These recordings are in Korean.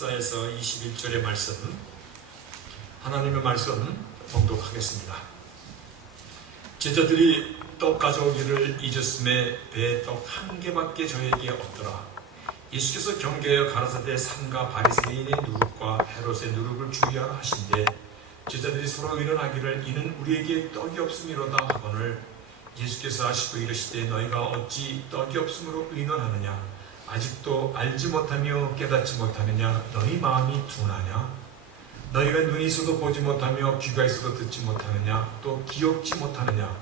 14에서 21절의 말씀, 하나님의 말씀 봉독하겠습니다. 제자들이 떡 가져오기를 잊었음에 배에 떡 한 개밖에 저에게 없더라. 예수께서 경계하여 가라사대 삼가 바리새인의 누룩과 헤롯의 누룩을 주의하라 하신대, 제자들이 서로 의논하기를 이는 우리에게 떡이 없음이로다 하거늘, 예수께서 하시고 이르시되 너희가 어찌 떡이 없음으로 의논하느냐? 아직도 알지 못하며 깨닫지 못하느냐? 너희 마음이 둔하냐? 너희가 눈이 있어도 보지 못하며 귀가 있어도 듣지 못하느냐? 또 기억지 못하느냐?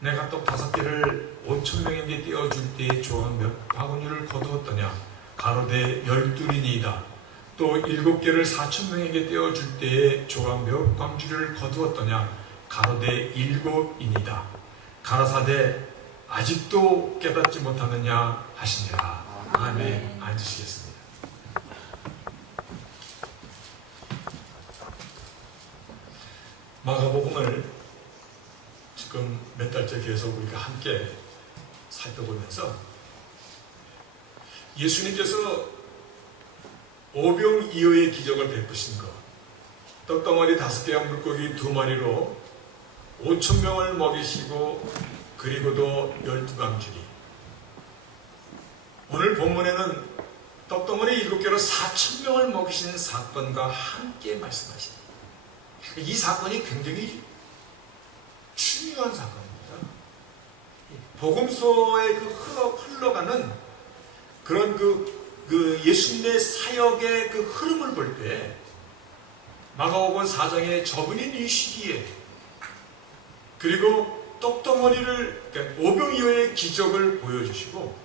내가 떡 5개를 5,000명에게 떼어줄 때에 조각 몇 바구니를 거두었더냐? 가로되 12이니이다. 또 7개를 4,000명에게 떼어줄 때에 조각 몇 광주리를 거두었더냐? 가로되 7이니이다. 가라사대 아직도 깨닫지 못하느냐 하시니라. 아멘. 앉으시겠습니다. 마가복음을 지금 몇 달째 계속 우리가 함께 살펴보면서 예수님께서 오병이어의 기적을 베푸신 것, 떡덩어리 5개와 물고기 2마리로 5,000명을 먹이시고 그리고도 12광주리, 오늘 본문에는 떡덩어리 7개로 4,000명을 먹이신 사건과 함께 말씀하십니다. 이 사건이 굉장히 중요한 사건입니다. 복음서에 흘러가는 그런 예수님의 사역의 그 흐름을 볼 때, 마가복음 4장에 저분인 이 시기에, 그리고 떡덩어리를, 그러니까 오병이어의 기적을 보여주시고,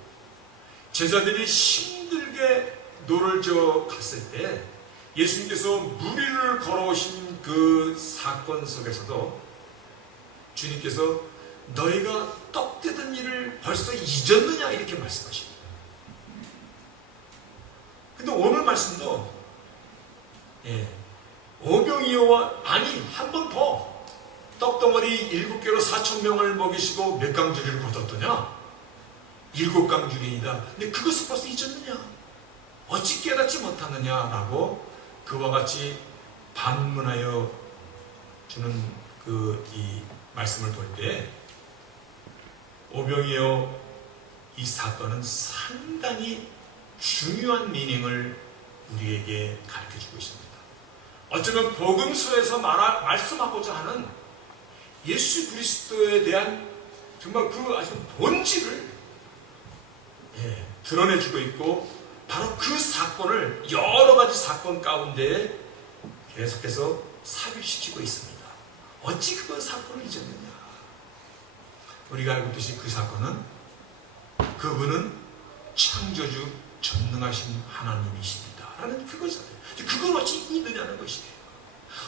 제자들이 힘들게 노를 저어 갔을 때 예수님께서 무리를 걸어오신 그 사건 속에서도 주님께서 너희가 떡 떼던 일을 벌써 잊었느냐 이렇게 말씀하십니다. 근데 오늘 말씀도 오병이어와, 아니 한 번 더, 떡덩어리 7개로 4,000명을 먹이시고 몇 강주리를 거뒀더냐? 7강주리이다. 근데 그것을 벌써 잊었느냐? 어찌 깨닫지 못하느냐라고 그와 같이 반문하여 주는 이 말씀을 볼 때, 오병이어 이 사건은 상당히 중요한 미닝을 우리에게 가르쳐주고 있습니다. 어쩌면 복음서에서 말씀하고자 하는 예수 그리스도에 대한 정말 그 아주 본질을 드러내주고 있고, 바로 그 사건을 여러 가지 사건 가운데 계속해서 삽입시키고 있습니다. 어찌 그 사건을 잊었느냐? 우리가 알고 있듯이 그 사건은, 그분은 창조주 전능하신 하나님이십니다 라는 그거잖아요. 그걸 어찌 잊느냐는 것이에요.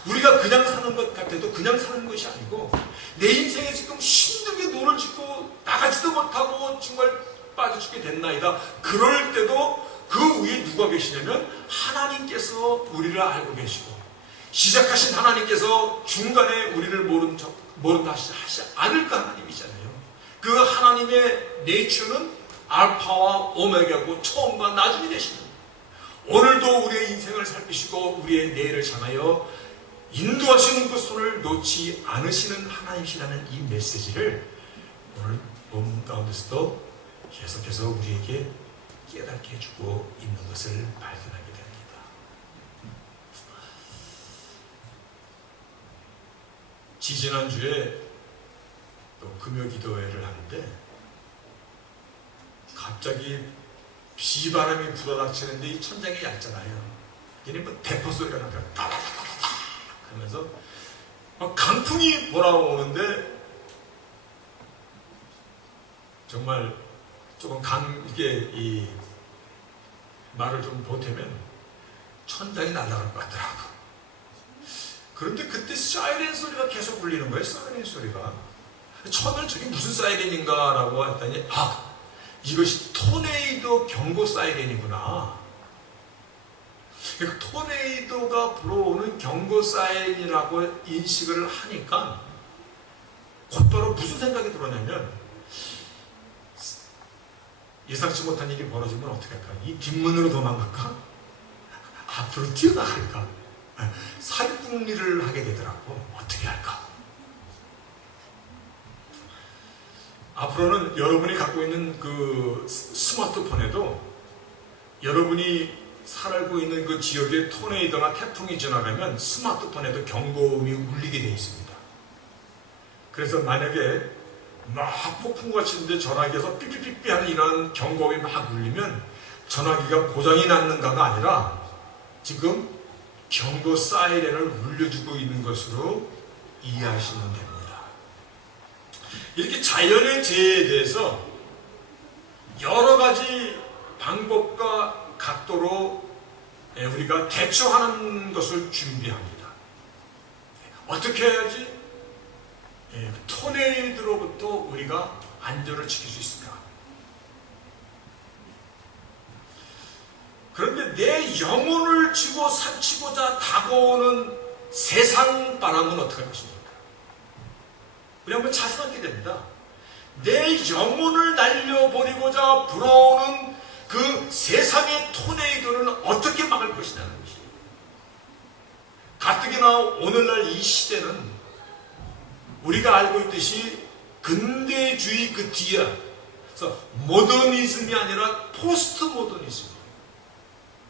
우리가 그냥 사는 것 같아도 그냥 사는 것이 아니고, 내 인생에 지금 힘들게 노를 짓고 나가지도 못하고 정말 빠져 죽게 됐나이다. 그럴 때도 그 위에 누가 계시냐면 하나님께서 우리를 알고 계시고, 시작하신 하나님께서 중간에 우리를 모른다 하시지 않을 그 하나님이잖아요. 그 하나님의 내추는 알파와 오메가고 처음과 나중이 되시는, 오늘도 우리의 인생을 살피시고 우리의 내일을 향하여 인도하시는 그 손을 놓지 않으시는 하나님이시라는 이 메시지를 오늘 본문 가운데서도 계속해서 우리에게 깨닫게 해주고 있는 것을 발견하게 됩니다. 지지난주에 또 금요기도회를 하는데 갑자기 비바람이 불어닥치는데 이 천장이 얇잖아요. 얘네 뭐 대포 소리가 나니까 따다다다다 하면서 막 강풍이 몰아오는데, 정말 조금 이게 이 말을 좀 보태면 천장이 날아갈 것 같더라고. 그런데 그때 사이렌 소리가 계속 울리는 거예요. 사이렌 소리가. 처음에는 저게 무슨 사이렌인가 라고 했더니, 이것이 토네이도 경고 사이렌이구나. 그러니까 토네이도가 불어오는 경고 사이렌이라고 인식을 하니까 곧바로 무슨 생각이 들었냐면, 예상치 못한 일이 벌어지면 어떻게 할까? 이 뒷문으로 도망갈까? 앞으로 뛰어나갈까? 사기꾼 일을 하게 되더라고. 어떻게 할까? 앞으로는 여러분이 갖고 있는 그 스마트폰에도 여러분이 살고 있는 그 지역에 토네이도나 태풍이 지나가면 스마트폰에도 경고음이 울리게 되어 있습니다. 그래서 만약에 막 폭풍과 치는데 전화기에서 삐삐삐삐 하는 이런 경고음이 막 울리면 전화기가 고장이 났는가가 아니라 지금 경고 사이렌을 울려주고 있는 것으로 이해하시면 됩니다. 이렇게 자연의 재해에 대해서 여러 가지 방법과 각도로 우리가 대처하는 것을 준비합니다. 어떻게 해야지 토네이도로부터 우리가 안전을 지킬 수 있을까? 그런데 내 영혼을 쥐고 삼치고자 다가오는 세상 바람은 어떻게 할 것입니까? 우리 한번 자생하게 됩니다. 내 영혼을 날려버리고자 불어오는 그 세상의 토네이도는 어떻게 막을 것이냐는 것이. 가뜩이나 오늘날 이 시대는 우리가 알고 있듯이 근대주의 그 뒤에, 그래서 모더니즘이 아니라 포스트 모더니즘.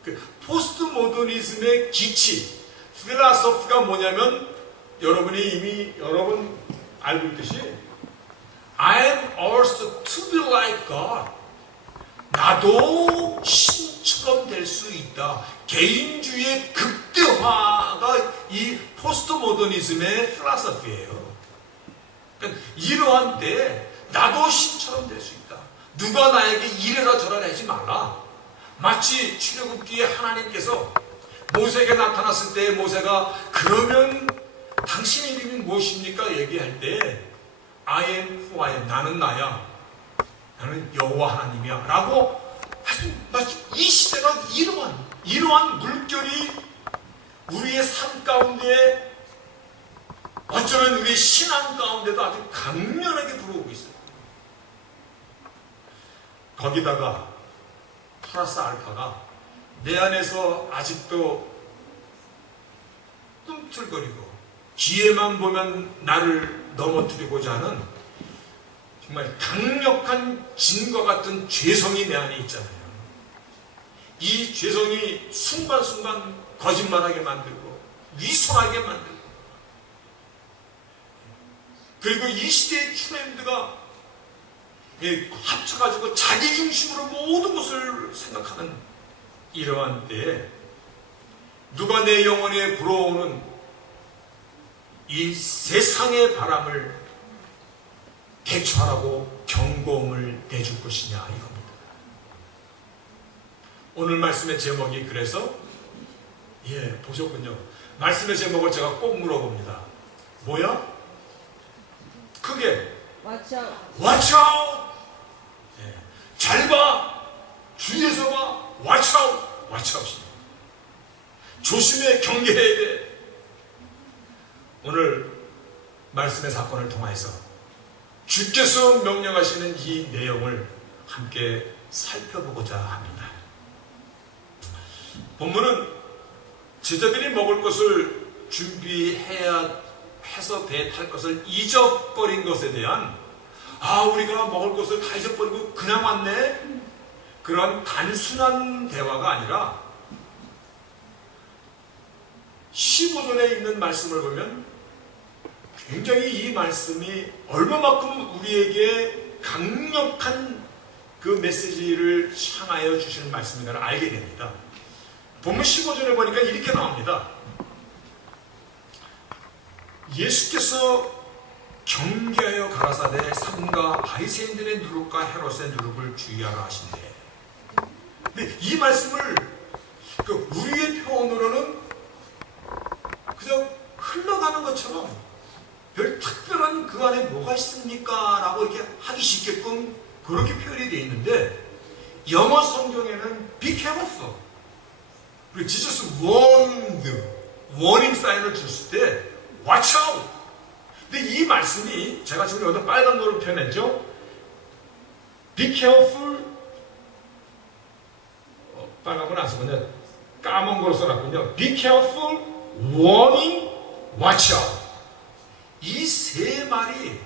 그 포스트 모더니즘의 기치, 필라소피가 뭐냐면 여러분이 이미 여러분 알고 있듯이 I am also to be like God. 나도 신처럼 될 수 있다. 개인주의의 극대화가 이 포스트 모더니즘의 필라소피예요. 그러니까 이러한 때에 나도 신처럼 될 수 있다. 누가 나에게 이래라 저래라 하지 말라. 마치 출애굽기에 하나님께서 모세에게 나타났을 때 모세가 그러면 당신의 이름이 무엇입니까? 얘기할 때 I am who I am. 나는 나야. 나는 여호와 하나님이야. 라고 마치 이 시대가 이러한 물결이 우리의 삶 가운데 어쩌면 우리의 신앙 가운데도 아주 강렬하게 불어오고 있어요. 거기다가 플러스 알파가 내 안에서 아직도 꿈틀거리고 기회만 보면 나를 넘어뜨리고자 하는 정말 강력한 진과 같은 죄성이 내 안에 있잖아요. 이 죄성이 순간순간 거짓말하게 만들고 위선하게 만들고, 그리고 이 시대의 트렌드가 합쳐가지고 자기 중심으로 모든 것을 생각하는 이러한 때에 누가 내 영혼에 불어오는 이 세상의 바람을 대처하라고 경고음을 내줄 것이냐 이겁니다. 오늘 말씀의 제목이 그래서 보셨군요. 말씀의 제목을 제가 꼭 물어봅니다. 뭐야? 크게 Watch out. Watch out! 잘 봐! 주위에서 봐! Watch out! Watch out! 조심해, 경계해야 돼. 오늘 말씀의 사건을 통해서 주께서 명령하시는 이 내용을 함께 살펴보고자 합니다. 본문은 제자들이 먹을 것을 준비해야 해서 배에 탈 것을 잊어버린 것에 대한 우리가 먹을 것을 다 잊어버리고 그냥 왔네? 그런 단순한 대화가 아니라 15절에 있는 말씀을 보면 굉장히 이 말씀이 얼마만큼 우리에게 강력한 그 메시지를 향하여 주시는 말씀인가를 알게 됩니다. 본문 15절에 보니까 이렇게 나옵니다. 예수께서 경계하여 가라사대 삼가 바리새인들의 누룩과 헤롯의 누룩을 주의하라 하신대. 근데 이 말씀을 우리의 표현으로는 그냥 흘러가는 것처럼 별 특별한 그 안에 뭐가 있습니까? 라고 이렇게 하기 쉽게끔 그렇게 표현이 되어 있는데 영어 성경에는 be careful. 그리고 Jesus warned, warning 사인을 줬을 때 watch out. 근데 이 말씀이 제가 지금 여기다 빨간 노를 표현했죠. be careful. 빨간 건 안 쓰군요. 까만 거로 써놨군요. Be careful, warning, watch out. 이 세 말이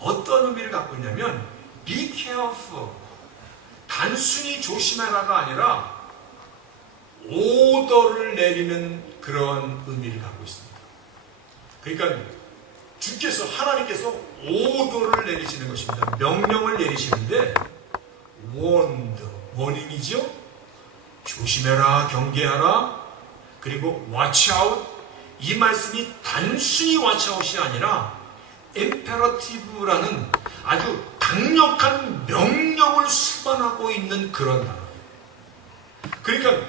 어떤 의미를 갖고 있냐면 Be careful, 단순히 조심해라가 아니라 오더를 내리는 그런 의미를 갖고 있습니다. 그러니까 주께서, 하나님께서 오더를 내리시는 것입니다. 명령을 내리시는데 warned, warning이죠. 조심해라, 경계하라. 그리고 watch out, 이 말씀이 단순히 watch out이 아니라 imperative라는 아주 강력한 명령을 수반하고 있는 그런 단어예요. 그러니까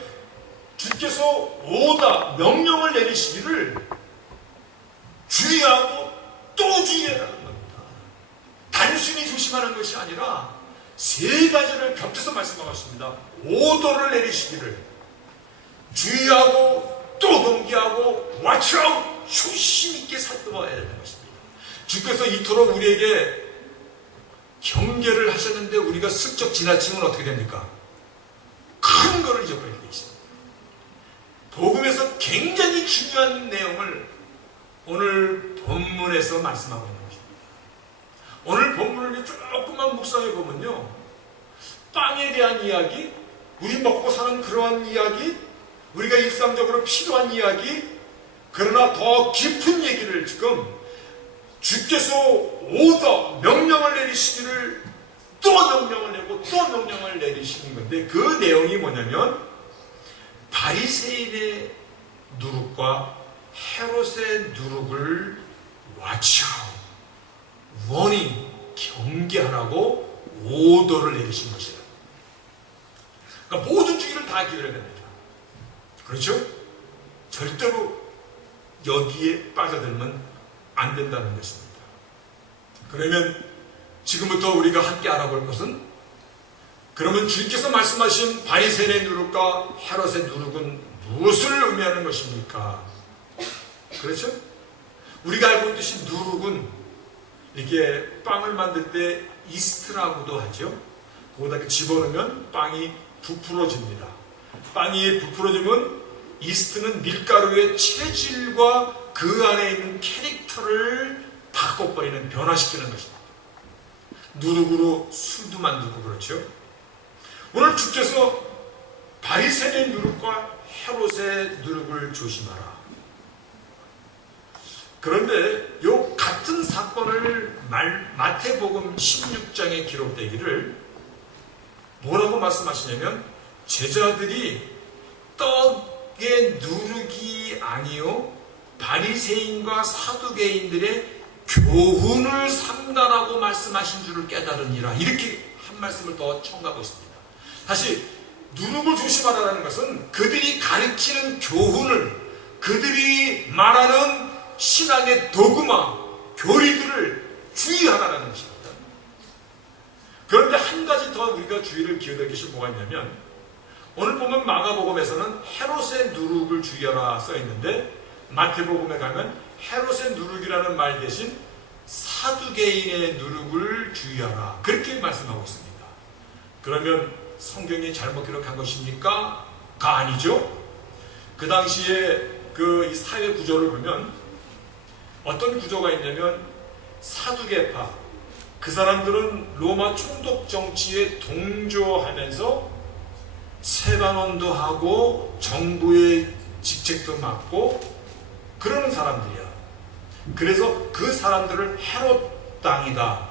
주께서 오다, 명령을 내리시기를 주의하고 또 주의하라는 겁니다. 단순히 조심하는 것이 아니라 세 가지를 겹쳐서 말씀하고 있습니다. 오더를 내리시기를 주의하고 또 경계하고 watch out, 조심 있게 살펴봐야 되는 것입니다. 주께서 이토록 우리에게 경계를 하셨는데 우리가 슬쩍 지나치면 어떻게 됩니까? 큰 거를 잊어버리게 되어 있습니다. 복음에서 굉장히 중요한 내용을 오늘 본문에서 말씀하고 있는 것입니다. 오늘 본문을 조금만 묵상해 보면요, 빵에 대한 이야기, 우리 먹고 사는 그러한 이야기, 우리가 일상적으로 필요한 이야기, 그러나 더 깊은 얘기를 지금 주께서 오더, 명령을 내리시기를 또 명령을 내고 또 명령을 내리시는 건데, 그 내용이 뭐냐면 바리새인의 누룩과 헤롯의 누룩을 watch out, warning, 경계하라고 오더를 내리신 것이다. 그러니까 모든 주의를 다 기울여야 됩니다. 그렇죠? 절대로 여기에 빠져들면 안 된다는 것입니다. 그러면 지금부터 우리가 함께 알아볼 것은, 그러면 주님께서 말씀하신 바리새인의 누룩과 헤롯의 누룩은 무엇을 의미하는 것입니까? 그렇죠? 우리가 알고 있듯이 누룩은 이렇게 빵을 만들 때 이스트라고도 하죠. 거기다 집어넣으면 빵이 부풀어집니다. 빵이 부풀어지면 이스트는 밀가루의 체질과 그 안에 있는 캐릭터를 바꿔버리는, 변화시키는 것입니다. 누룩으로 술도 만들고 그렇죠. 오늘 주께서 바리새인의 누룩과 헤롯의 누룩을 조심하라. 그런데 이 같은 사건을 마태복음 16장에 기록되기를 뭐라고 말씀하시냐면, 제자들이 떡의 누룩이 아니요 바리새인과 사두개인들의 교훈을 삼가라고 말씀하신 줄을 깨달으니라, 이렇게 한 말씀을 더 첨가하고 있습니다. 다시, 누룩을 조심하라는 것은 그들이 가르치는 교훈을, 그들이 말하는 신앙의 도그마, 교리들을 주의하라는 것입니다. 그런데 한 가지 더 우리가 주의를 기울여야 될 것이 뭐가 있냐면, 오늘 보면 마가복음에서는 헤롯의 누룩을 주의하라 써있는데, 마태복음에 가면 헤롯의 누룩이라는 말 대신 사두개인의 누룩을 주의하라, 그렇게 말씀하고 있습니다. 그러면 성경이 잘못 기록한 것입니까? 가 아니죠. 그 당시에 이 사회 구조를 보면 어떤 구조가 있냐면, 사두개파, 그 사람들은 로마 총독 정치에 동조하면서 세반원도 하고 정부의 직책도 맡고 그러는 사람들이야. 그래서 그 사람들을 헤롯 땅이다,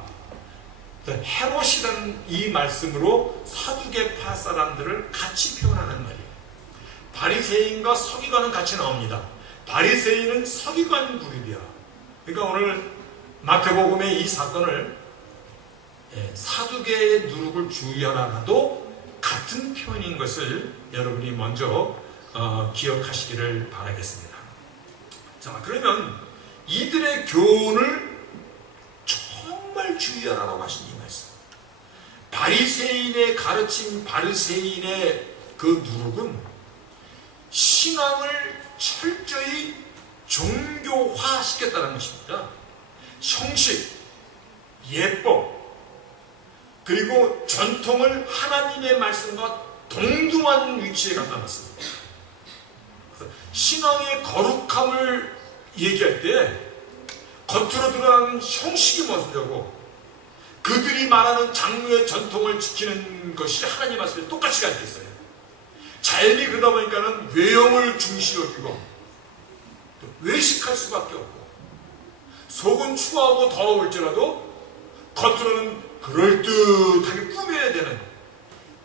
헤롯이라는 이 말씀으로 사두개파 사람들을 같이 표현하는 말이에요. 바리새인과 서기관은 같이 나옵니다. 바리새인은 서기관 그룹이야. 그러니까 오늘 마태복음의 이 사건을 사두개의 누룩을 주의하라도 같은 표현인 것을 여러분이 먼저 기억하시기를 바라겠습니다. 자, 그러면 이들의 교훈을 정말 주의하라고 하신 이 말씀, 바리새인의 가르침, 바리새인의 그 누룩은 신앙을 철저히 종교화시켰다는 것입니다. 형식, 예법, 그리고 전통을 하나님의 말씀과 동등한 위치에 갖다 놨습니다. 신앙의 거룩함을 얘기할 때 겉으로 드러나는 형식이 뭐냐고, 그들이 말하는 장로의 전통을 지키는 것이 하나님 말씀에 똑같이 가르쳤어요. 삶이 그러다 보니까는 외형을 중시 여기고 외식할 수밖에 없고, 속은 추하고 더러울지라도 겉으로는 그럴듯하게 꾸며야 되는,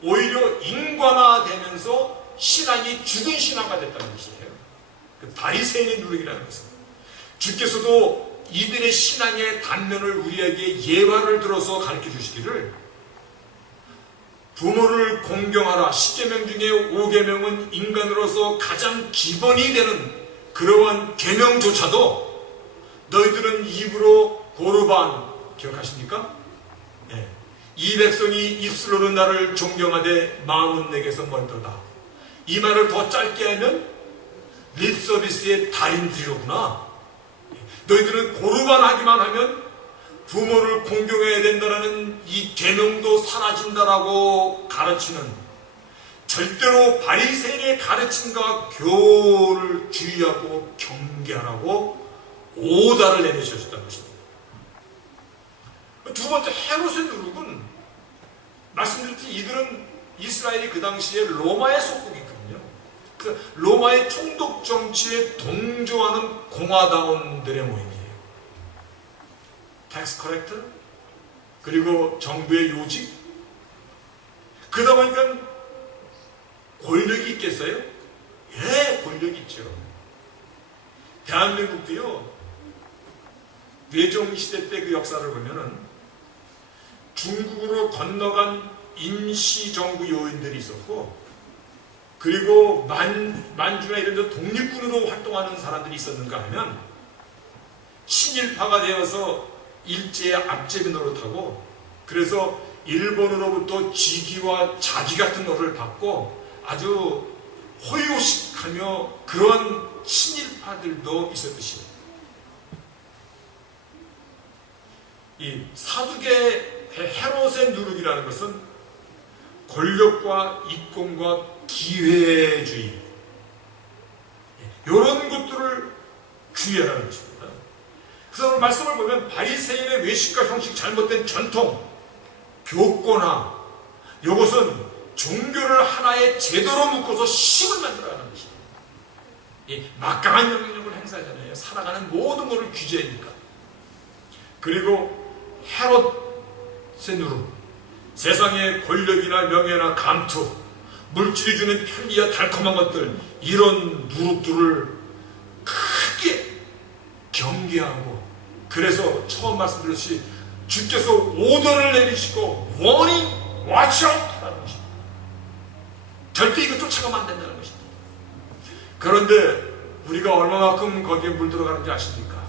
오히려 인간화되면서 신앙이 죽은 신앙가 됐다는 것이에요. 그 바리새인의 누룩이라는 것은, 주께서도 이들의 신앙의 단면을 우리에게 예화를 들어서 가르쳐 주시기를, 부모를 공경하라 10계명 중에 5계명은 인간으로서 가장 기본이 되는 그러한 계명조차도 너희들은 입으로 고르반, 기억하십니까? 네. 이 백성이 입술로는 나를 존경하되 마음은 내게서 멀더다. 이 말을 더 짧게 하면 립서비스의 달인들이로구나. 너희들은 고르반 하기만 하면 부모를 공경해야 된다는 이 계명도 사라진다라고 가르치는, 절대로 바리새인의 가르침과 교를 주의하고 경계하라고 오다를 내리셨다는 것입니다. 두 번째, 헤롯의 누룩은 말씀드렸듯이 이들은 이스라엘이 그 당시에 로마의 속국이거든요. 그 로마의 총독 정치에 동조하는 공화당원들의 모임이에요. 텍스 커렉터, 그리고 정부의 요직, 그러다 보니까 권력이 있겠어요? 예, 권력이 있죠. 대한민국도요, 외종시대 때 그 역사를 보면은 중국으로 건너간 임시정부 요인들이 있었고, 그리고 만주나 이런 데 독립군으로 활동하는 사람들이 있었는가 하면 친일파가 되어서 일제의 앞제비 노릇하고, 그래서 일본으로부터 직위와 자기 같은 거를 받고 아주 호요식하며 그런 친일파들도 있었듯이, 이 사두개 헤롯의 누룩이라는 것은 권력과 이권과 기회주의, 이런 것들을 주의하라는 것입니다. 그래서 오늘 말씀을 보면 바리새인의 외식과 형식, 잘못된 전통, 교권화, 이것은 종교를 하나의 제도로 묶어서 힘을 만들어가는 것입니다. 이 막강한 영향력을 행사하잖아요. 살아가는 모든 것을 규제하니까. 그리고 헤롯의 누룩, 세상의 권력이나 명예나 감투, 물질이 주는 편리와 달콤한 것들, 이런 누룩들을 크게 경계하고, 그래서 처음 말씀드렸듯이 주께서 오더를 내리시고 워닝, watch out 하라는 것입니다. 절대 이거 쫓아가면 안 된다는 것입니다. 그런데 우리가 얼마만큼 거기에 물들어가는지 아십니까?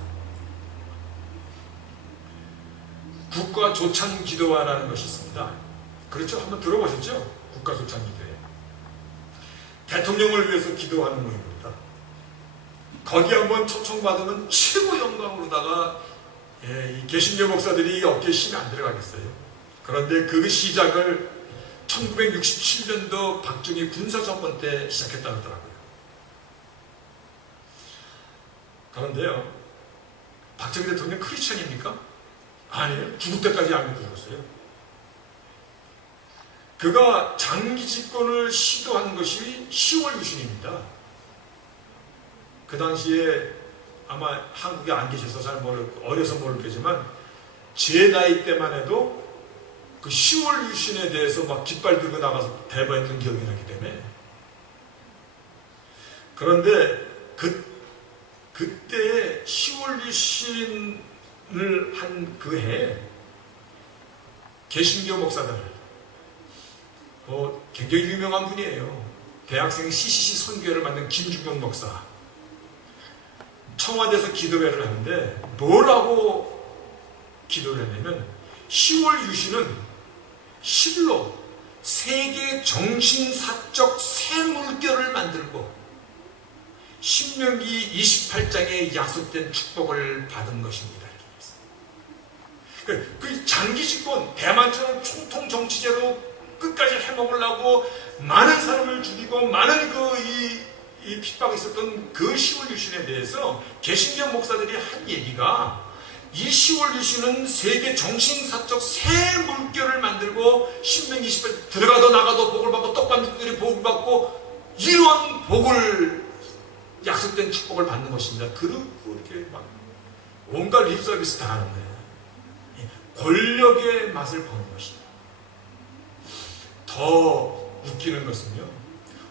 국가 조찬 기도회라는 것이 있습니다. 그렇죠? 한번 들어보셨죠? 국가 조찬 기도회. 대통령을 위해서 기도하는 모임입니다. 거기 한번 초청받으면 최고 영광으로다가 이 개신교 목사들이 어깨에 힘이 안 들어가겠어요. 그런데 그 시작을 1967년도 박정희 군사정권 때 시작했다고 하더라고요. 그런데요, 박정희 대통령 크리스찬입니까? 아니에요. 죽을 때까지 안 믿고 죽었어요. 그가 장기 집권을 시도한 것이 10월 유신입니다. 그 당시에 아마 한국에 안 계셔서 잘 어려서 모르겠지만, 제 나이 때만 해도 그 10월 유신에 대해서 막 깃발 들고 나가서 대바했던 기억이 나기 때문에. 그런데 그때 10월 유신을 한 그 해에 개신교 목사들, 굉장히 유명한 분이에요. 대학생 CCC 선교회를 만든 김중경 목사, 청와대에서 기도회를 하는데 뭐라고 기도를 했냐면, 10월 유신은 실로 세계 정신사적 새 물결을 만들고 신명기 28장에 약속된 축복을 받은 것입니다. 그 장기 집권, 대만처럼 총통 정치제로 끝까지 해먹으려고 많은 사람을 죽이고 많은 이 핍박이 있었던 그 10월 유신에 대해서 개신교 목사들이 한 얘기가, 이 10월 유신은 세계 정신사적 새 물결을 만들고 신명기 20절 들어가도 나가도 복을 받고 떡반죽들이 복을 받고 이런 복을, 약속된 축복을 받는 것입니다. 그리고 이렇게 막 온갖 립서비스 다 하는데 권력의 맛을 보는 것입니다. 더 웃기는 것은요,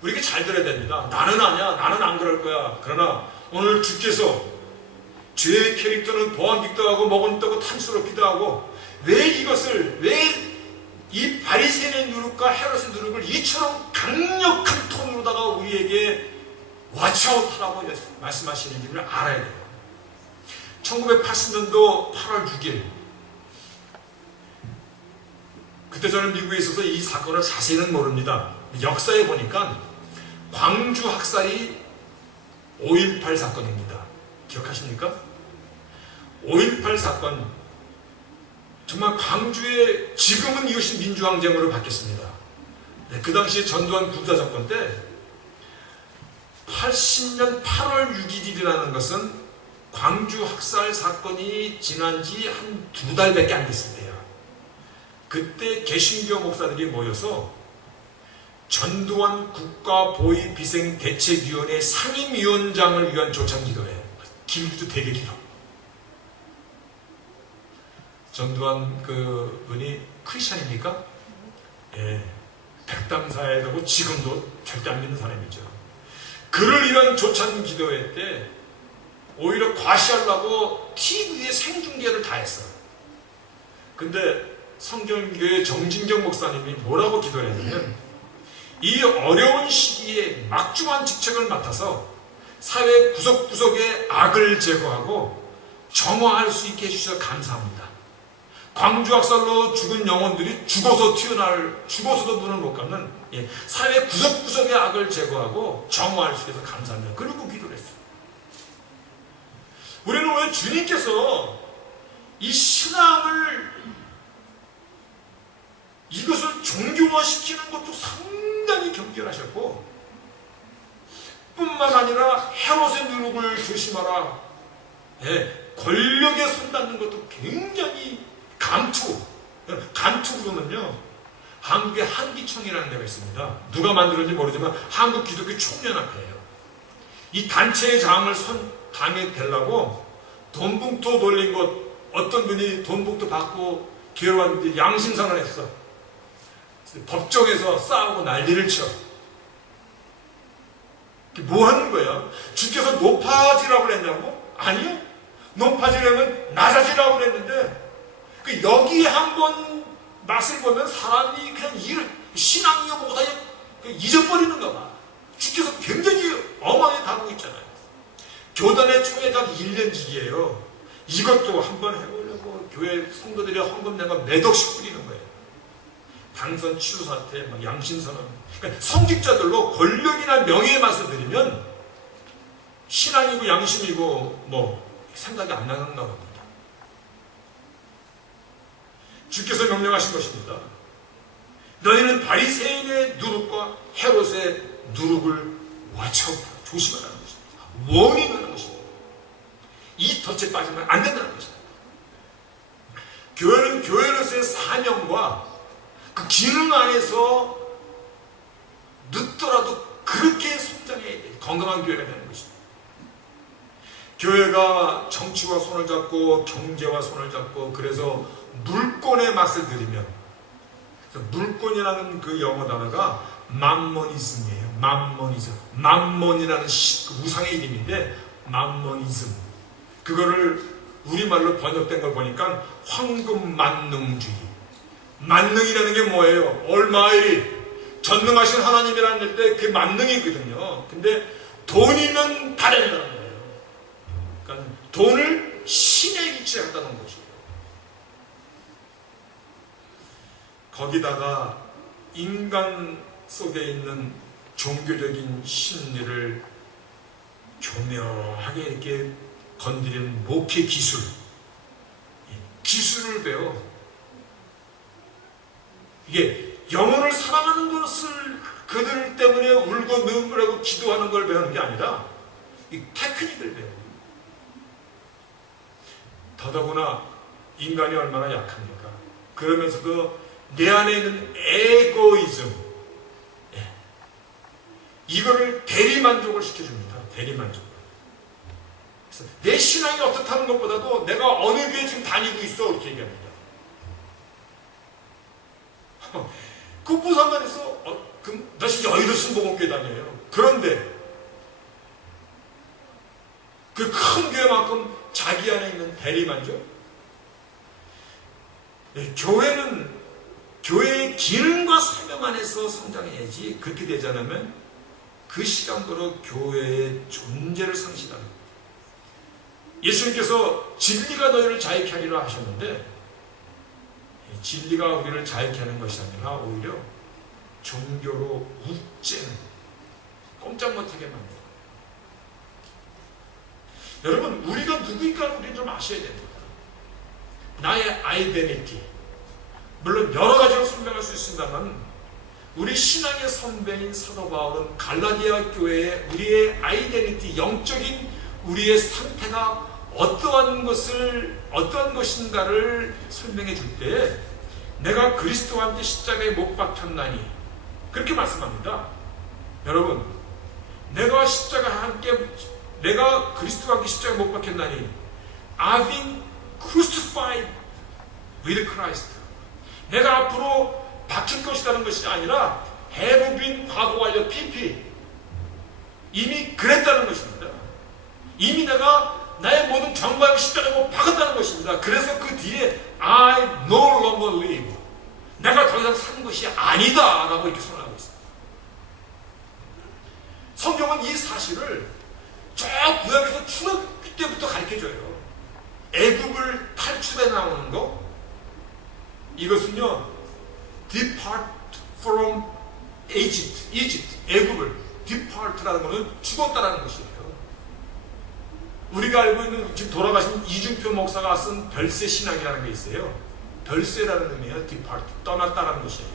우리가 잘 들어야 됩니다. 나는 아니야, 나는 안 그럴 거야. 그러나 오늘 주께서 죄의 캐릭터는 보안기도 하고 먹은다고 탐스럽기도 하고, 왜 이것을, 왜 이 바리새인의 누룩과 헤롯의 누룩을 이처럼 강력한 톤으로다가 우리에게 왓츠아웃하라고 말씀하시는지를 알아야 돼요. 1980년도 8월 6일, 그때 저는 미국에 있어서 이 사건을 자세히는 모릅니다. 역사에 보니까 광주 학살이 5.18 사건입니다. 기억하십니까? 5.18 사건, 정말 광주에, 지금은 이것이 민주항쟁으로 바뀌었습니다. 네, 그 당시에 전두환 군사정권 때 80년 8월 6일이라는 것은 광주 학살 사건이 지난 지 한 2달밖에 안 됐을 때야. 그때 개신교 목사들이 모여서 전두환 국가보위비생대책위원회 상임위원장을 위한 조창기도회, 길기도 되게 길어. 전두환 그 분이 크리스찬입니까? 예, 백담사에라고 지금도 절대 안 믿는 사람이죠. 그를 위한 조창기도회 때 오히려 과시하려고 TV에 생중계를 다 했어. 근데 성경교회 정진경 목사님이 뭐라고 기도를 했냐면, 이 어려운 시기에 막중한 직책을 맡아서 사회 구석구석의 악을 제거하고 정화할 수 있게 해주셔서 감사합니다. 광주학살로 죽은 영혼들이 죽어서도 눈을 못 감는, 사회 구석구석의 악을 제거하고 정화할 수 있어서 감사합니다. 그리고 기도를 했어요. 우리는 왜 주님께서 이 신앙을, 이것을 종교화시키는 것도 상당히 경계하셨고, 뿐만 아니라 헤롯의 누룩을 조심하라, 권력에 손닿는 것도 굉장히 감투로는요, 한국에 한기총이라는 데가 있습니다. 누가 만들었는지 모르지만 한국기독교 총연합회예요. 이 단체의 장을 당해대려고 돈봉투 돌린 것, 어떤 분이 돈봉투 받고 기회를 왔는데 양심선언을 했어. 법정에서 싸우고 난리를 쳐. 뭐 하는 거야? 주께서 높아지라고 그랬냐고? 아니요. 높아지려면 낮아지라고 그랬는데, 여기 한번 맛을 보면 사람이 그냥 신앙이요 뭐다 잊어버리는가 봐. 주께서 굉장히 엄하게 다루고 있잖아요. 교단의 총회장 1년직이에요. 이것도 한번 해보려고 교회 성도들이 헌금 낸 거 몇 억씩 뿌리는 거예요. 당선 치유사태, 양심선언. 그러니까 성직자들로 권력이나 명예의 맛을 들이면 신앙이고 양심이고 생각이 안 나는가 봅니다. 주께서 명령하신 것입니다. 너희는 바리새인의 누룩과 헤롯의 누룩을 왓츠아웃하라, 조심하라는 것입니다. 워닝하는 것입니다. 이 덫에 빠지면 안 된다는 것입니다. 교회는 교회로서의 사명과 그 기능 안에서 늦더라도 그렇게 성장해야 돼요. 건강한 교회가 되는 것입니다. 교회가 정치와 손을 잡고 경제와 손을 잡고 그래서 물권의 맛을 들이면, 물권이라는 그 영어 단어가 맘모니즘이에요. 맘몬이라는 우상의 이름인데, 맘모니즘. 그거를 우리말로 번역된 걸 보니까 황금 만능주의. 만능이라는 게 뭐예요? 얼마이 전능하신 하나님이라는 때 그 만능이거든요. 근데 돈이면 다 된다는 거예요. 그러니까 돈을 신의 위치에 갖다 놓은 것이에요. 거기다가 인간 속에 있는 종교적인 심리를 교묘하게 이렇게 건드리는 목회 기술을 배워. 이게 영혼을 사랑하는 것을 그들 때문에 울고 눈물하고 기도하는 걸 배우는 게 아니라 이 테크닉을 배워요. 더더구나 인간이 얼마나 약합니까? 그러면서도 내 안에 있는 에고이즘, 이거를 대리만족을 시켜줍니다. 대리만족. 그래서 내 신앙이 어떻다는 것보다도 내가 어느 교회 지금 다니고 있어 이렇게 얘기합니다. 그 뭐 상관있어? 그럼 나 진짜 어디로 순복음교회 다녀요. 그런데 그 큰 교회만큼 자기 안에 있는 대리만족? 교회는 교회의 기능과 사명 안에서 성장해야지. 그렇게 되지 않으면 그 시간부로 교회의 존재를 상실합니다. 예수님께서 진리가 너희를 자유케 하리라 하셨는데 진리가 우리를 자유케 하는 것이 아니라 오히려 종교로 웃재는, 꼼짝 못하게 만드는. 여러분, 우리가 누구인가를 우리는 좀 아셔야 됩니다. 나의 아이덴티티, 물론 여러 가지로 설명할 수 있습니다만 우리 신앙의 선배인 사도 바울은 갈라디아 교회에 우리의 아이덴티티, 영적인 우리의 상태가 어떠한 것인가를 설명해 줄 때 내가 그리스도와 함께 십자가에 못 박혔나니 그렇게 말씀합니다. 여러분, 내가 그리스도와 함께 십자가에 못 박혔나니 I've been crucified with Christ. 내가 앞으로 박힐 것이라는 것이 아니라 have been 과거 완료 PP, 이미 그랬다는 것입니다. 이미 내가 나의 모든 정과의 십자가에 못 박았다는 것입니다. 그래서 그 뒤에 I no longer live, 내가 더 이상 사는 것이 아니다 라고 이렇게 선언하고 있습니다. 성경은 이 사실을 저 구약에서 출애굽기 때부터 가르쳐줘요. 애굽을 탈출해 나오는 거, 이것은요 depart from Egypt, 애굽을 depart라는 것은 죽었다라는 것이에요. 우리가 알고 있는 지금 돌아가신 이중표 목사가 쓴 별세 신앙이라는 게 있어요. 별세라는 의미예요. depart, 떠났다라는 것이에요.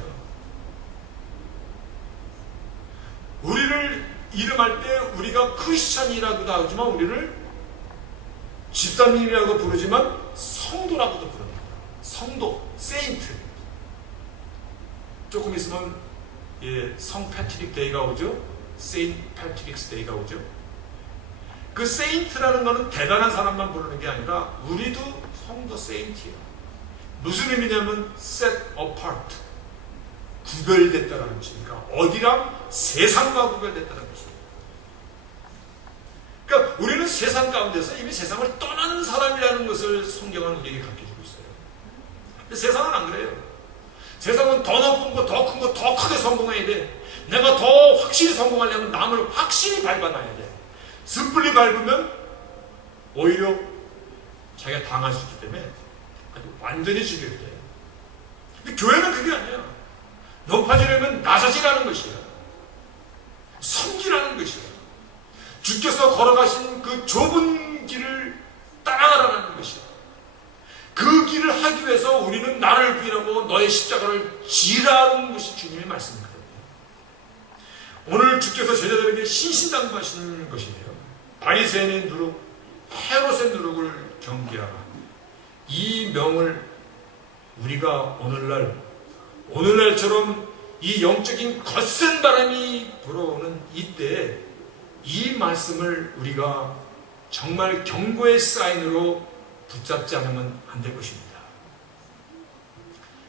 우리를 이름할 때 우리가 크리스찬이라고도 하지만 우리를 집사님이라고 부르지만 성도라고도 부릅니다. 성도, 세인트. 조금 있으면 성 패트릭 데이가 오죠. 세인트 패트릭스 데이가 오죠. 그 세인트라는 것은 대단한 사람만 부르는 게 아니라 우리도 성도 세인트예요. 무슨 의미냐면 set apart, 구별됐다는 것입니까? 어디랑? 세상과 구별됐다는 것입니다. 그러니까 우리는 세상 가운데서 이미 세상을 떠난 사람이라는 것을 성경은 우리에게 가르쳐주고 있어요. 근데 세상은 안 그래요. 세상은 더 높은 거, 더 큰 거, 더 크게 성공해야 돼. 내가 더 확실히 성공하려면 남을 확실히 밟아놔야 돼. 섣불리 밟으면 오히려 자기가 당할 수 있기 때문에 완전히 죽여야 돼. 근데 교회는 그게 아니야. 높아지려면 낮아지라는 것이야. 섬기라는 것이야. 주께서 걸어가신 그 좁은 길을 따라가라는 것이야. 그 길을 하기 위해서 우리는 나를 부인하고 너의 십자가를 지라는 것이 주님의 말씀입니다. 오늘 주께서 제자들에게 신신당부하신 것이에요. 바리새인의 누룩, 헤롯의 누룩을 경계하라. 이 명을 우리가 오늘날처럼 이 영적인 거센 바람이 불어오는 이때 이 말씀을 우리가 정말 경고의 사인으로 붙잡지 않으면 안 될 것입니다.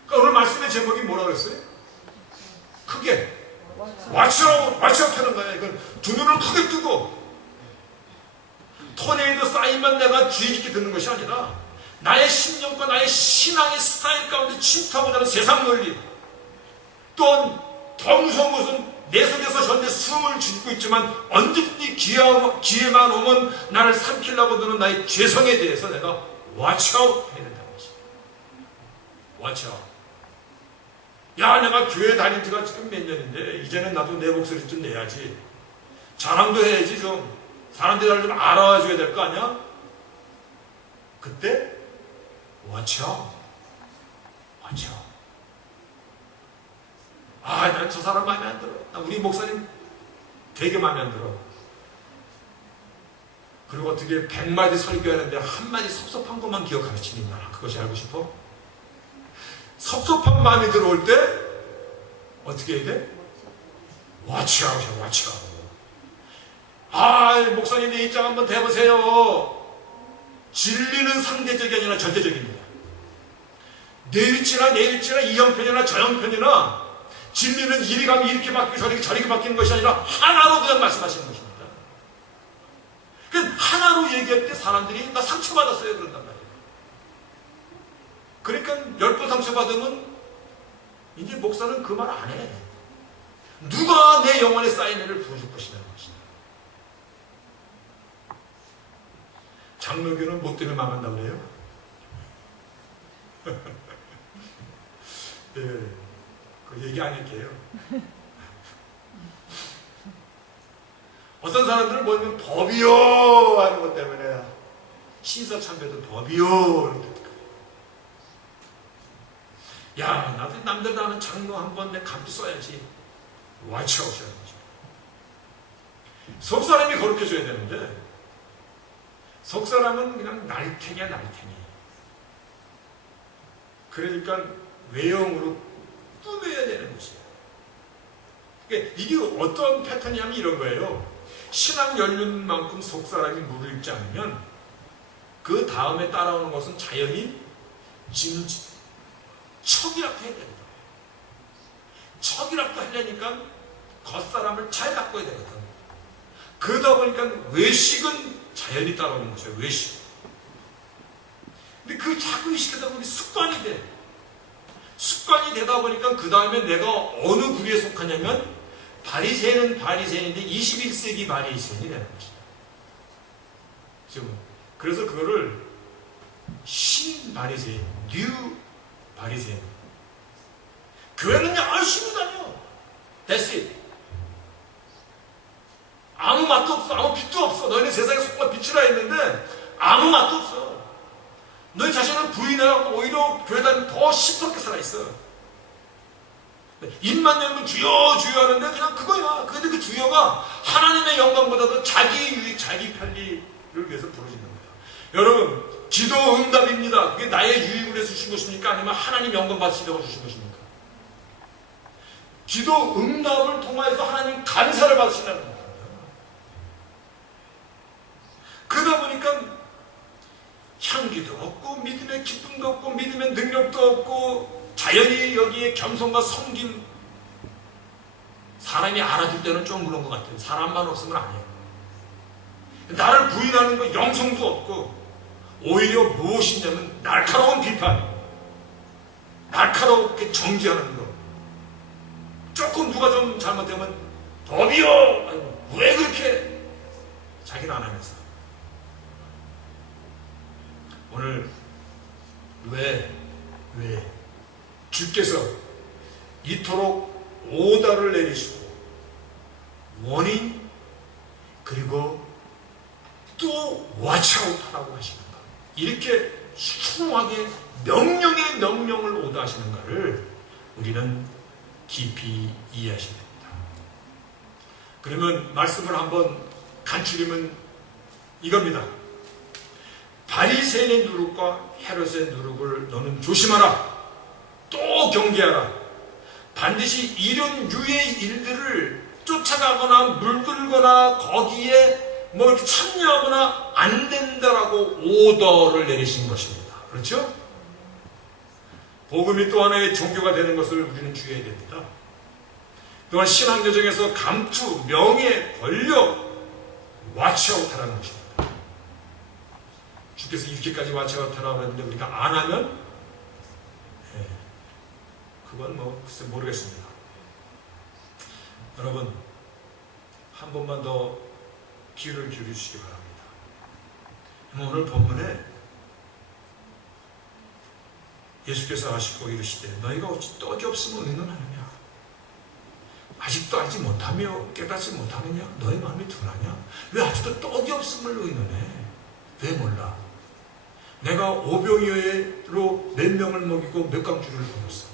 그러니까 오늘 말씀의 제목이 뭐라고 했어요? 크게 watch out 하는 거예요. 이건 두 눈을 크게 뜨고 토네이도 사인만 내가 주의 깊게 듣는 것이 아니라 나의 신념과 나의 신앙의 스타일 가운데 침투하고자 하는 세상 논리, 또한 더 무서운 것은 내 속에서 현재 숨을 죽고 있지만 언제든지 기회만 오면 나를 삼키려고 드는 나의 죄성에 대해서 내가 watch out 해야 된다는 것이야. watch out. 야, 내가 교회 다닌 지가 지금 몇 년인데 이제는 나도 내 목소리 좀 내야지. 자랑도 해야지. 좀 사람들이 나를 좀 알아와 줘야 될 거 아니야? 그때 watch out. watch out. 아, 난 저 사람 마음에 안 들어. 우리 목사님 되게 마음에 안 들어. 그리고 어떻게 100마디 설교하는데 한마디 섭섭한 것만 기억하시니 나 그것이 알고 싶어? 섭섭한 마음이 들어올 때 어떻게 해야 돼? 와치아웃이야, 와치아웃. 아, 목사님 내 입장 한번 대보세요. 진리는 상대적이 아니라 절대적입니다. 내 위치나 내 위치나 이 형편이나 저 형편이나 진리는 이리 가면 이렇게 바뀌고 저렇게 바뀌는 것이 아니라 하나로 그냥 말씀하시는 것입니다. 그러니까 하나로 얘기할 때 사람들이 나 상처받았어요 그런단 말이에요. 그러니까 10번 상처받으면 이제 목사는 그 말 안 해. 누가 내 영혼의 사인회를 부어줄 것이냐는 것이다. 장로교는 뭐 때문에 망한다고 그래요? 네, 그 얘기 안 할게요. 어떤 사람들은 뭐냐면 법이요 하는 것 때문에 신사참배도 법이요. 야, 나도 남들 다 하는 장로 한번 내 감도 써야지. 와치아웃이라는 거죠. 속사람이 거룩해져야 되는데 속사람은 그냥 날탱이야, 날탱이. 그러니까 외형으로 꾸며야 되는 것이에요. 그러니까 이게 어떤 패턴이냐면 이런 거예요. 신앙 연륜만큼 속사람이 물을 읽지 않으면 그 다음에 따라오는 것은 자연히 척이라고 해야 됩니다. 척이라고 하려니까 겉사람을 잘 바꿔야 되거든. 그러다 보니까 외식은 자연히 따라오는 거죠. 외식. 근데 그 자꾸 의식하다 보니 습관이 돼. 습관이 되다 보니까 그 다음에 내가 어느 부류에 속하냐면 바리새인은 바리새인인데 21세기 바리새인이 되는 거죠. 지금 그래서 그거를 신바리새인, 뉴 바리새인. 교회는 열심히 다녀. That's it. 아무 맛도 없어. 아무 빛도 없어. 너희는 세상에 속과 빛이라 했는데 아무 맛도 없어. 너희 자신을 부인하고 오히려 교회 다니면 더 시끄럽게 살아있어. 입만 열면 주여 주여 하는데 그냥 그거야. 근데 그 주여가 하나님의 영광보다도 자기 유익, 자기 편리를 위해서 부르짖는 거야. 여러분, 기도 응답입니다. 그게 나의 유익을 위해서 주신 것입니까? 아니면 하나님 영광 받으시려고 주신 것입니까? 기도 응답을 통해서 하나님 감사를 받으시라는 겁니다. 그러다 보니까 향기도 없고 믿음의 기쁨도 없고 믿음의 능력도 없고 자연히 여기에 겸손과 섬김. 사람이 알아줄 때는 좀 그런 것 같아요. 사람만 없으면 안 해요. 나를 부인하는 거 영성도 없고 오히려 무엇이냐면 날카로운 비판, 날카롭게 정지하는 거. 조금 누가 좀 잘못되면 법이요! 왜 그렇게? 자기는 안 하면서. 오늘 왜 주께서 이토록 오다를 내리시고 원인 그리고 또 watch아웃하라고 하시는가, 이렇게 숭하게 명령의 명령을 오다하시는가를 우리는 깊이 이해하셔야 됩니다. 그러면 말씀을 한번 간추리면 이겁니다. 바리새인의 누룩과 헤롯의 누룩을 너는 조심하라. 또 경계하라. 반드시 이런 유의 일들을 쫓아가거나 물들거나 거기에 뭐 이렇게 참여하거나 안 된다라고 오더를 내리신 것입니다. 그렇죠? 복음이 또 하나의 종교가 되는 것을 우리는 주의해야 됩니다. 또한 신앙여정에서 감투, 명예, 권력, watch아웃하라는 것입니다. 주께서 이렇게까지 watch아웃하라고 했는데 우리가 안 하면 그건 뭐 글쎄 모르겠습니다. 여러분, 한 번만 더 귀를 기울여 주시기 바랍니다. 오늘 본문에 예수께서 하시고 이르시되 너희가 어찌 떡이 없으면 의논하느냐? 아직도 알지 못하며 깨닫지 못하느냐? 너희 마음이 둔하냐? 왜 아직도 떡이 없음을 의논해? 왜 몰라? 내가 오병이어로 몇 명을 먹이고 몇 강주를 먹였어.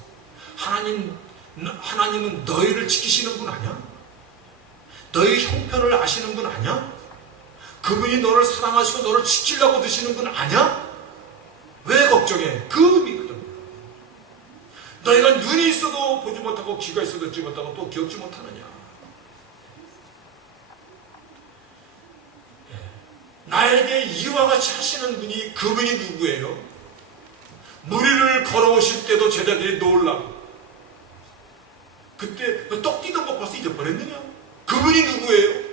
하나님 하나님은 너희를 지키시는 분 아니야? 너희 형편을 아시는 분 아니야? 그분이 너를 사랑하시고 너를 지키려고 드시는 분 아니야? 왜 걱정해? 그 의미거든. 너희가 눈이 있어도 보지 못하고 귀가 있어도 듣지 못하고 또 겪지 못하느냐? 나에게 이와 같이 하시는 분이 그분이 누구예요? 무리를 걸어오실 때도 제자들이 놀라고 그때 떡 띠던 거 벌써 잊어버렸느냐? 그분이 누구예요?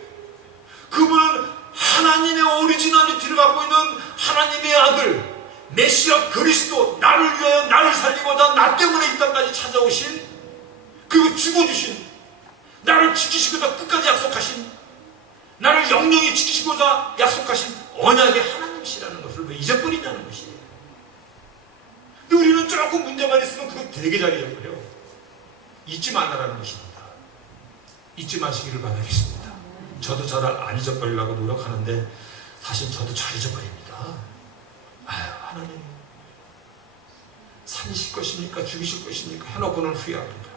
그분은 하나님의 오리지널리티를 갖고 있는 하나님의 아들 메시아 그리스도, 나를 위하여 나를 살리고자 나 때문에 이 땅까지 찾아오신, 그리고 죽어주신, 나를 지키시고자 끝까지 약속하신, 나를 영영히 지키시고자 약속하신 언약의 하나님이시라는 것을 왜 잊어버리냐는 것이에요. 근데 우리는 조금 문제만 있으면 그거 되게 잘 잊어버려. 잊지 말라는 것입니다. 잊지 마시기를 바라겠습니다. 저도 잘 안 잊어버리려고 노력하는데 사실 저도 잘 잊어버립니다. 아유, 하나님 살리실 것입니까? 죽이실 것입니까? 해놓고는 후회합니다.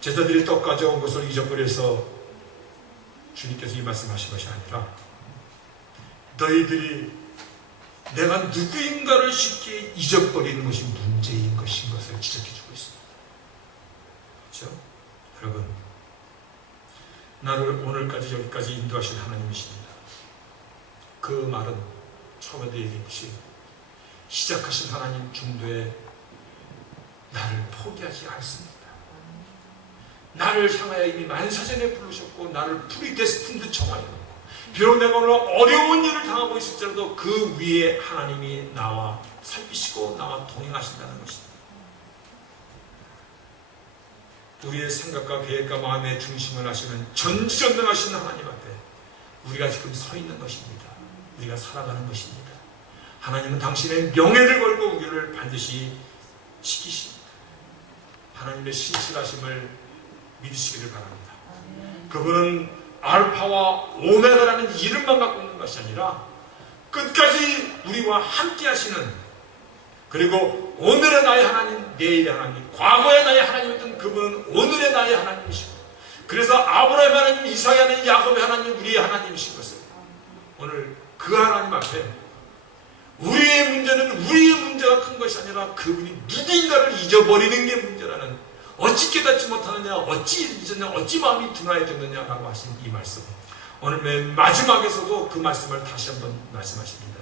제자들이 떡 가져온 것을 잊어버려서 주님께서 이 말씀하신 것이 아니라 너희들이 내가 누구인가를 쉽게 잊어버리는 것이 문제인 것인 것을 지적해주고 있습니다. 그렇죠? 여러분, 나를 오늘까지 여기까지 인도하신 하나님이십니다. 그 말은 처음에도 얘기했듯이 시작하신 하나님 중도에 나를 포기하지 않습니다. 나를 향하여 이미 만사전에 부르셨고 나를 프리데스틴드 정하였고 비록 내가 오늘 어려운 일을 당하고 있을지라도 그 위에 하나님이 나와 살피시고 나와 동행하신다는 것입니다. 우리의 생각과 계획과 마음의 중심을 하시는 전지전능하신 하나님 앞에 우리가 지금 서 있는 것입니다. 우리가 살아가는 것입니다. 하나님은 당신의 명예를 걸고 우리를 반드시 지키십니다. 하나님의 신실하심을 믿으시기를 바랍니다. 그분은 알파와 오메가라는 이름만 갖고 있는 것이 아니라 끝까지 우리와 함께 하시는, 그리고 오늘의 나의 하나님, 내일의 하나님, 과거의 나의 하나님이었던 그분은 오늘의 나의 하나님이시고, 그래서 아브라함의 하나님, 이삭의 하나님, 야곱의 하나님, 우리의 하나님이신 것을 오늘 그 하나님 앞에 우리의 문제는 우리의 문제가 큰 것이 아니라 그분이 누구인가를 잊어버리는 게 문제라는, 어찌 깨닫지 못하느냐, 어찌 잊었냐, 어찌 마음이 둔하여졌느냐라고 하신 이 말씀, 오늘 맨 마지막에서도 그 말씀을 다시 한번 말씀하십니다.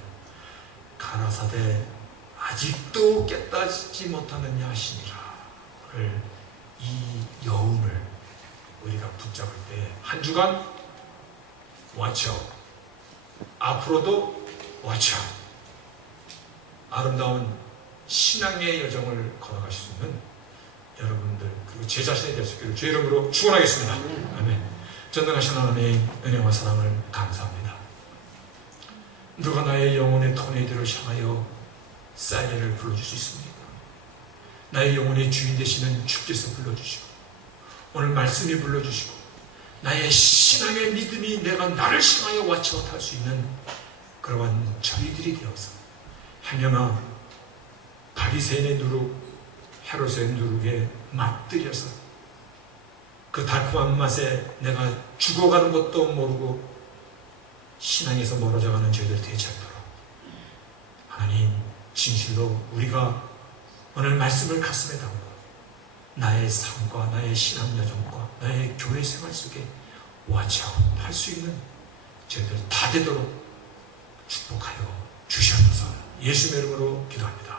가라사대 아직도 깨닫지 못하느냐 하시니라. 오늘 이 여운을 우리가 붙잡을 때 한 주간 watch out, 앞으로도 watch out, 아름다운 신앙의 여정을 걸어가실 수 있는 여러분들 그리고 제 자신이 될 수 있기를 주의 이름으로 축원하겠습니다. 아멘. 전능하신 하나님의 은혜와 사랑을 감사합니다. 누가 나의 영혼의 토네이도를 향하여 사이렌을 불러줄 수 있습니까? 나의 영혼의 주인 되시는 주께서 불러주시고 오늘 말씀이 불러주시고 나의 신앙의 믿음이 내가 나를 향하여 왓츠아웃 할 수 있는 그러한 저희들이 되어서 행여나 바리새인의 누룩, 헤롯의 누룩에 맛들여서 그 달콤한 맛에 내가 죽어가는 것도 모르고 신앙에서 멀어져가는 저희들 되지 않도록 하나님 진실로 우리가 오늘 말씀을 가슴에 담고 나의 삶과 나의 신앙 여정과 나의 교회 생활 속에 왓츠아웃 할 수 있는 저희들 다 되도록 축복하여 주시옵소서. 예수의 이름으로 기도합니다.